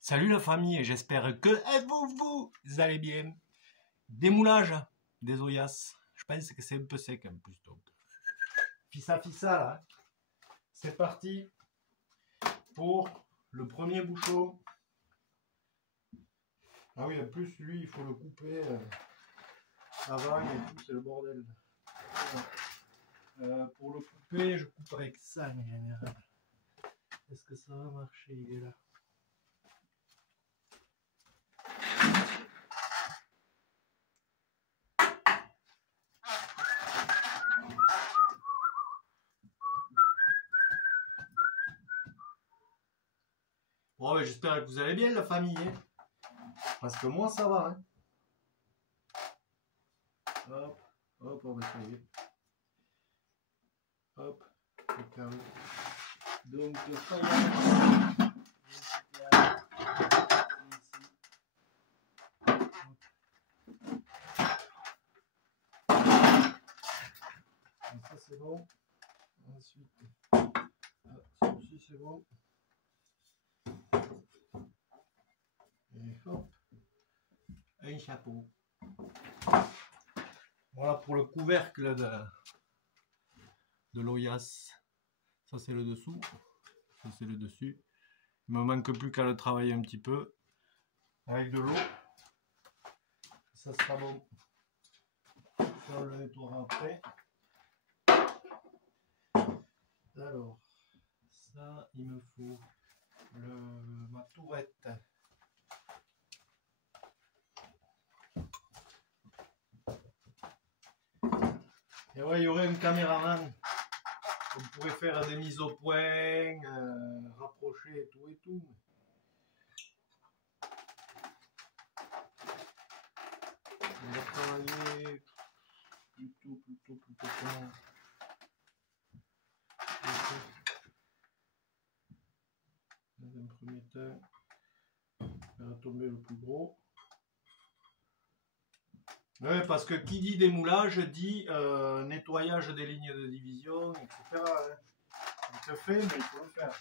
Salut la famille, j'espère que vous allez bien. Démoulage des oyas. Je pense que c'est un peu sec en plus. Donc. Fissa là. C'est parti pour le premier bouchon. Ah oui, en plus lui il faut le couper avant et tout, c'est le bordel. Pour le couper, je couperai avec ça en général. Est-ce que ça va marcher? Il est là. Bon, ouais, j'espère que vous allez bien la famille. Hein, parce que moi ça va. Hein. Hop, hop, on va essayer. Hop, c'est carré. Donc ça y est. Donc ça c'est bon. Ensuite, ça aussi c'est bon. Et hop, un chapeau. Voilà pour le couvercle de l'Oyas. Ça c'est le dessous, ça c'est le dessus. Il me manque plus qu'à le travailler un petit peu avec de l'eau. Ça sera bon. Ça on le nettoiera après. Alors, ça il me faut ma tourette. Et ouais, il y aurait un caméraman. On pourrait faire des mises au point, rapprocher et tout et tout. On va travailler plutôt quand dans un premier temps, faire tomber le plus gros. Ouais, parce que qui dit démoulage dit nettoyage des lignes de division, etc. Il te fait, mais il faut le faire.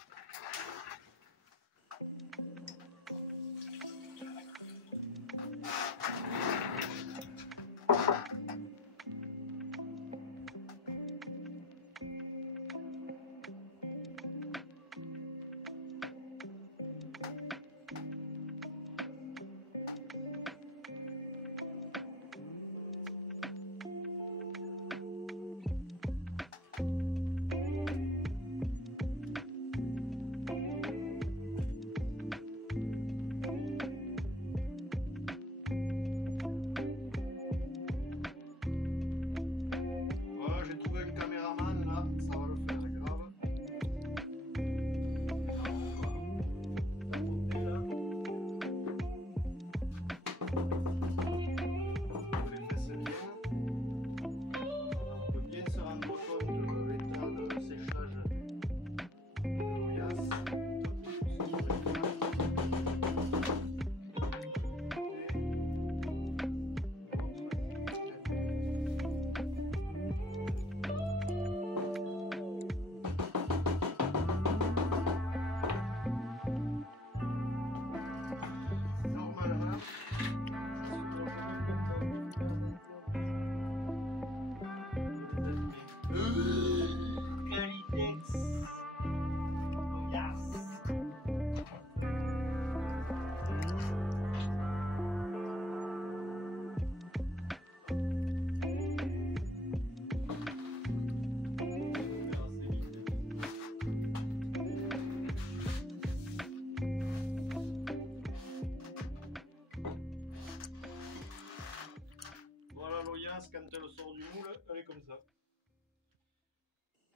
Quand elle sort du moule, elle est comme ça.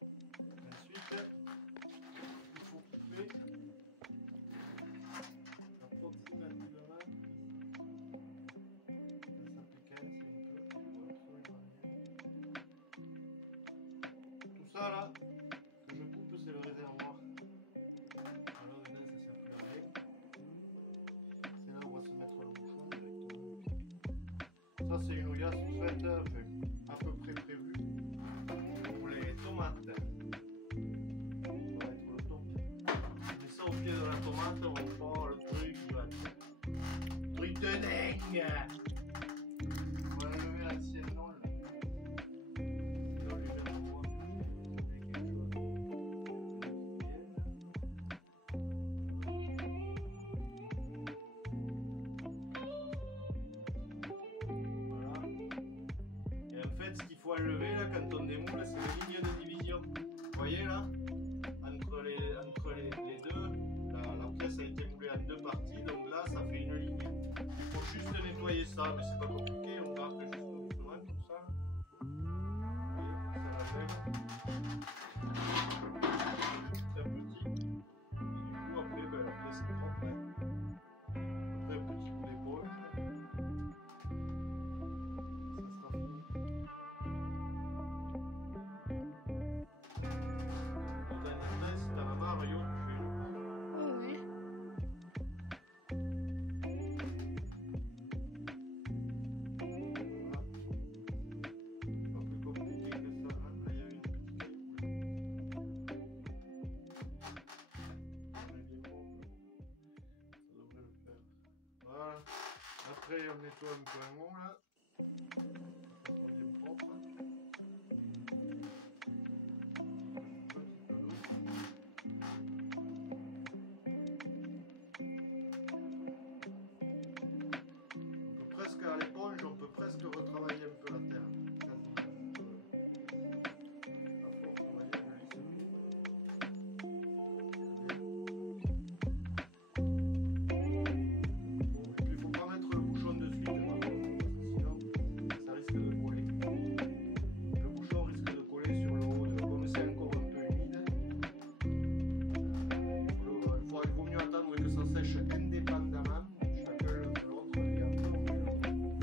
Ensuite, il faut couper approximativement. Ça pécane, c'est un peu. Tout ça là, que je coupe, c'est le réservoir. Alors dedans, ça sert plus à rien. C'est là où on va se mettre le bouchon directement. Ça, c'est une ouillasse faite à peu près prévue pour les tomates. Ça va être le top. Mais ça, au pied de la tomate, on va voir le truc. dingue. On va lever l'ancienne nôle. Sinon, lui verra moi. Avec quelque chose. Voilà. Et en fait, ce qu'il faut enlever là quand on démoule, c'est les lignes de division. Vous voyez là, entre les deux, la pièce a été moulée en deux parties, donc là ça fait une ligne. Il faut juste nettoyer ça, mais c'est pas compliqué, on garde juste doucement comme ça. Et ça l'appelle. Très petit. Et du coup après ben, la pièce est propre. Hein. Très petit pour l'épaule. Ça sera fini. Si t'en as marre, Yo, tu fais une pause. Oh oui. Voilà. Pas plus compliqué que ça. Hein. Là, il y a une petite on est bien bon. Ça devrait le faire. Voilà. Après, on nettoie un peu un mot là. Ça soit bien propre. Un petit peu d'eau. On peut presque à l'éponge, on peut presque retravailler un peu la terre. Quasiment. À force, on va dire, je lisse tout. Bon, et puis il faut pas mettre le bouchon de suite, par contre, parce que sinon ça risque de coller. Le bouchon risque de coller sur le haut, comme c'est encore un peu humide. Il vaut mieux attendre que ça sèche indépendamment, chacun de l'autre, et après on met le bouchon.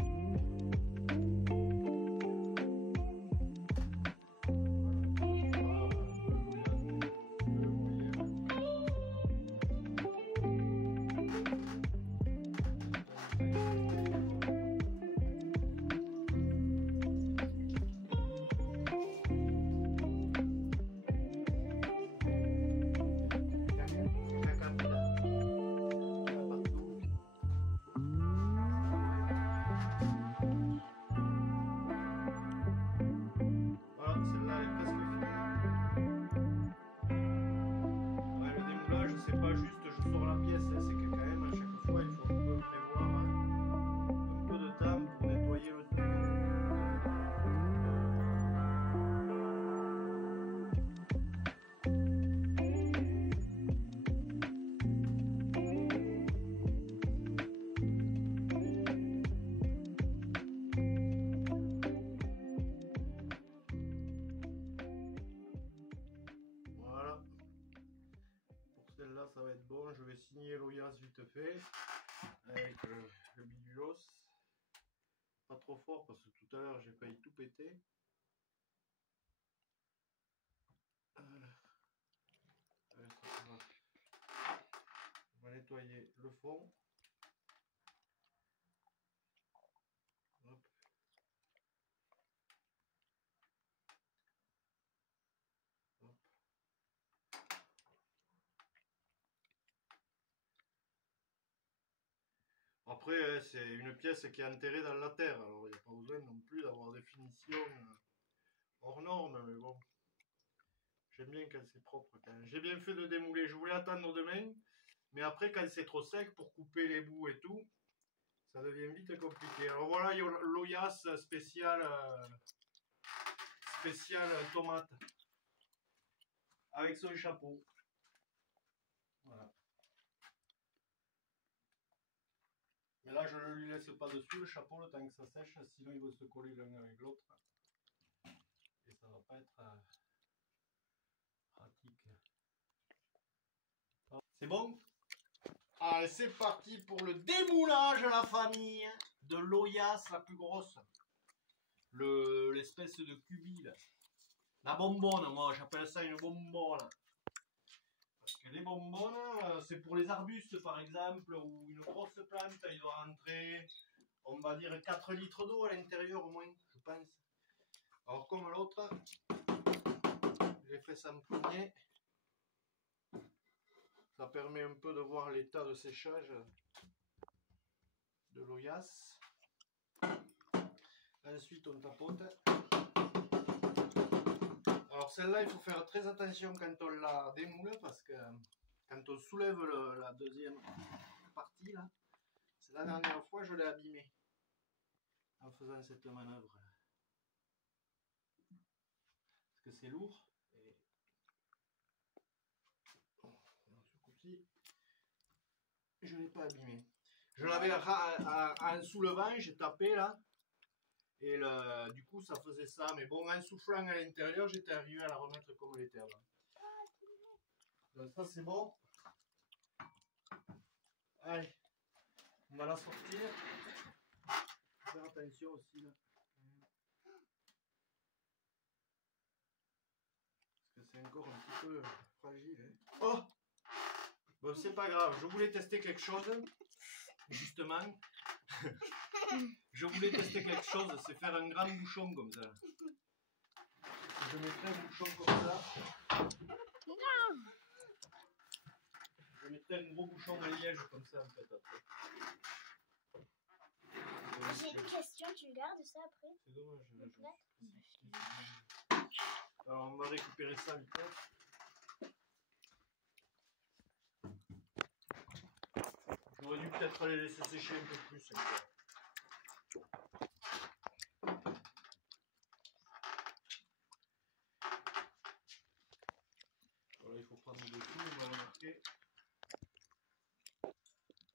Voilà, celle-là est presque finie. Ouais, le démoulage, c'est pas juste je sors la pièce, hein, c'est que quand même à chaque fois il faut un peu prévoir un peu de temps pour nettoyer le tout. Voilà. Pour celle-là, ça va être bon. Je vais signer l'Oyas vite fait avec le bidulos. Pas trop fort parce que tout à l'heure j'ai failli tout péter. Voilà. Allez, ça va. On va nettoyer le fond. Hop. Hop. Après, c'est une pièce qui est enterrée dans la terre, alors il n'y a pas besoin non plus d'avoir des finitions hors normes, mais bon. J'aime bien quand c'est propre. J'ai bien fait de démouler. Je voulais attendre demain, mais après, quand c'est trop sec pour couper les bouts et tout, ça devient vite compliqué. Alors voilà, l'Oyas spécial tomate avec son chapeau. Voilà. Mais là, je ne lui laisse pas dessus le chapeau le temps que ça sèche, sinon ils vont se coller l'un avec l'autre. Et ça va pas être pratique. C'est bon? Allez, c'est parti pour le démoulage, la famille, de l'Oyas la plus grosse. L'espèce de cubi, là. La bonbonne, moi j'appelle ça une bonbonne. Parce que les bonbonnes, c'est pour les arbustes par exemple, ou une grosse plante, il doit rentrer, on va dire 4 litres d'eau à l'intérieur au moins, je pense. Alors comme l'autre, je l'ai fait s'empoigner. Ça permet un peu de voir l'état de séchage de l'Oyas. Ensuite, on tapote. Alors celle-là, il faut faire très attention quand on la démoule parce que quand on soulève la deuxième partie, là, c'est la dernière fois je l'ai abîmée en faisant cette manœuvre. Parce que c'est lourd. Et... ce coup-ci, je ne l'ai pas abîmé. Je l'avais en soulevant, j'ai tapé là. Et du coup, ça faisait ça. Mais bon, en soufflant à l'intérieur, j'étais arrivé à la remettre comme elle était avant. Donc, ça, c'est bon. Allez, on va la sortir. Faire attention aussi là. Parce que c'est encore un petit peu fragile. Hein. Oh! Bon, c'est pas grave. Je voulais tester quelque chose. Justement. Je voulais tester quelque chose. C'est faire un grand bouchon comme ça. Je mettrai un bouchon comme ça. Je mettrai un gros bouchon à liège comme ça en fait après. J'ai une question, tu gardes ça après? C'est dommage. Alors on va récupérer ça vite fait. J'aurais dû peut-être les laisser sécher un peu plus. Voilà, il faut prendre le dessus, on va remarquer.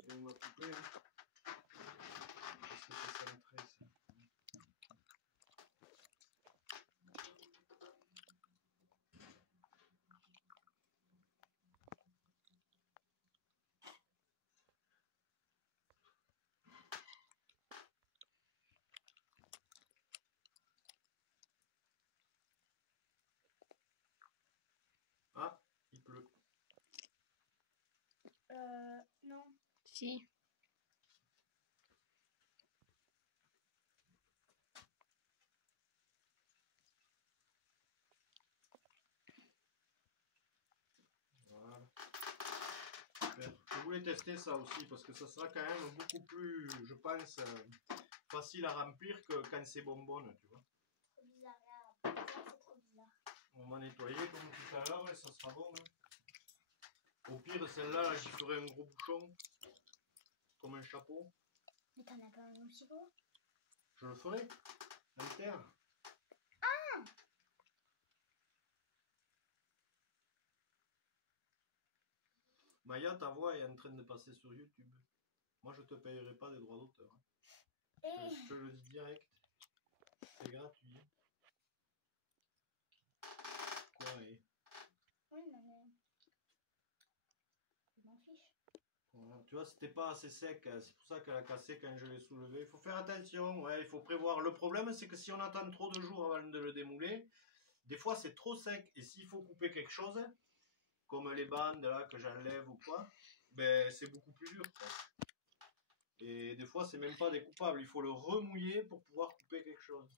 Et on va couper. Hein. Parce que c'est centré ça. Ah, il pleut. Non. Si. Voilà. Super. Je voulais tester ça aussi parce que ça sera quand même beaucoup plus, je pense, facile à remplir que quand c'est bonbonne, tu vois. Trop bizarre, regarde. Ça, c'est trop bizarre. On va nettoyer comme tout à l'heure et ça sera bon. Hein. Au pire, celle-là, là, j'y ferai un gros bouchon, comme un chapeau. Mais t'en as pas un aussi gros? Je le ferai, en terre. Ah! Maya, ta voix est en train de passer sur YouTube. Moi, je te payerai pas des droits d'auteur. Hein. Et... Je te le dis direct. C'est gratuit. Quoi, et... Oui, mais... Je m'en fiche. Voilà. Tu vois, c'était pas assez sec. C'est pour ça qu'elle a cassé quand je l'ai soulevé. Il faut faire attention. Ouais, il faut prévoir. Le problème, c'est que si on attend trop de jours avant de le démouler, des fois, c'est trop sec. Et s'il faut couper quelque chose, comme les bandes là que j'enlève ou quoi, ben c'est beaucoup plus dur. Quoi. Et des fois, c'est même pas découpable. Il faut le remouiller pour pouvoir couper quelque chose.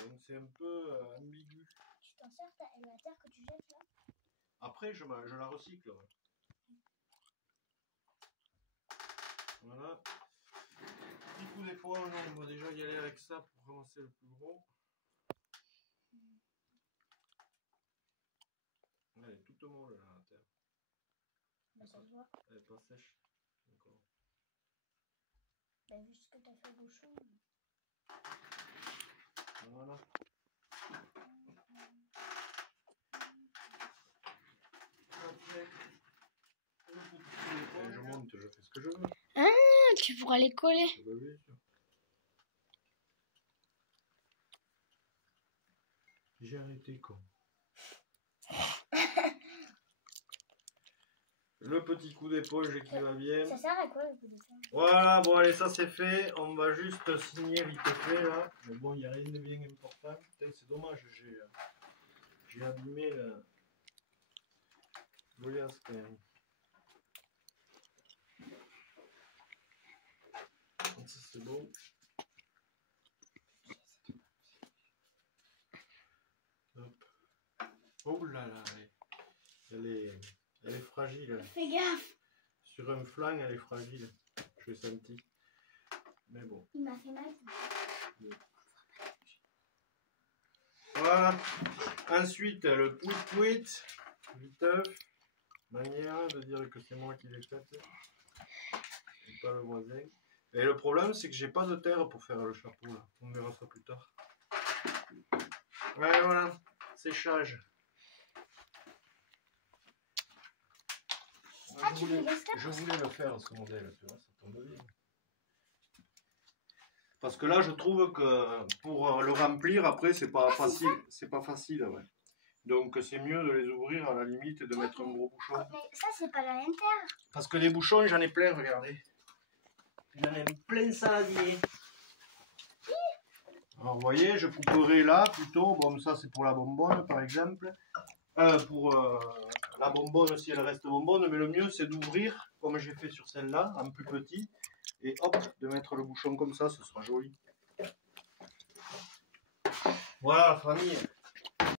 Donc c'est un peu ambigu. Tu t'en sers la terre que tu jettes là? Après, je la recycle. Ouais. Voilà. Petit coup d'épaule, on va déjà y aller avec ça pour ramasser le plus gros. Elle est toute molle là, la terre. Bah ça se voit. Elle est pas sèche. D'accord. Bah vu ce que t'as fait au bouchon. Voilà. Je monte, je fais ce que je veux. Ah, tu pourras les coller. Bah oui, sûr. J'ai arrêté quand. Le petit coup d'épaule qui va bien. Ça sert à quoi le coup d'épaule? Voilà, bon allez, ça c'est fait. On va juste signer vite fait là. Mais bon, il n'y a rien de bien important. Putain, c'est dommage, j'ai abîmé le liasse quand même. Donc ça c'est bon. Hop. Oh là là, elle est fragile. Fais gaffe! Sur un flanc, elle est fragile. Je l'ai senti. Mais bon. Il m'a fait mal. Voilà. Ensuite, le pouit-pouit. Viteuf. Manière de dire que c'est moi qui l'ai faite. Et pas le voisin. Et le problème, c'est que j'ai pas de terre pour faire le chapeau. Là. On verra ça plus tard. Ouais, voilà. Séchage. Ah, tu fais des steps? Je voulais le faire, ce modèle, tu vois, ça tombe bien. Parce que là, je trouve que pour le remplir, après, c'est pas facile. C'est pas facile, ouais. Donc, c'est mieux de les ouvrir à la limite et de mettre un gros bouchon. Mais ça, c'est pas la l'intérieur. Parce que les bouchons, j'en ai plein, regardez. J'en ai plein saladier. Alors, vous voyez, je couperai là plutôt. Bon, ça, c'est pour la bonbonne, par exemple. Pour la bonbonne, si elle reste bonbonne. Mais le mieux, c'est d'ouvrir, comme j'ai fait sur celle-là, en plus petit. Et hop, de mettre le bouchon comme ça, ce sera joli. Voilà, la famille.